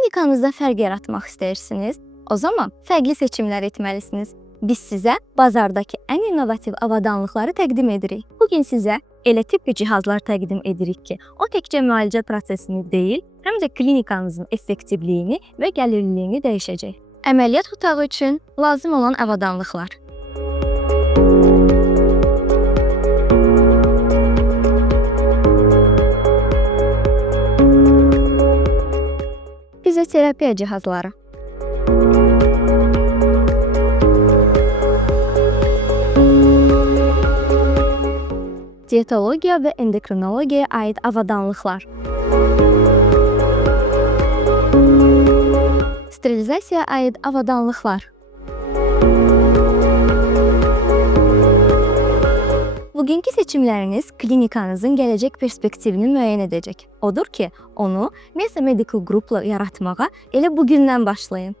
Klinikanızda fərq yaratmaq istəyirsiniz? O zaman fərqli seçimlər etməlisiniz. Biz sizə bazardakı ən innovativ avadanlıqları təqdim edirik. Bugün sizə elə tipli cihazlar təqdim edirik ki, o təkcə müalicə prosesini deyil, həm də klinikanızın effektivliyini və gəlirliliyini dəyişəcək. Əməliyyat otağı üçün lazım olan avadanlıqlar. Fizioterapiya cihazları. Dietologiya və endokrinologiyaya aid avadanlıqlar. Sterilizasiyaya aid avadanlıqlar. Bugünkü seçimləriniz klinikanızın gələcək perspektivini müəyyən edəcək. Odur ki, onu Mesa Medical Group'la yaratmağa elə bugündən başlayın.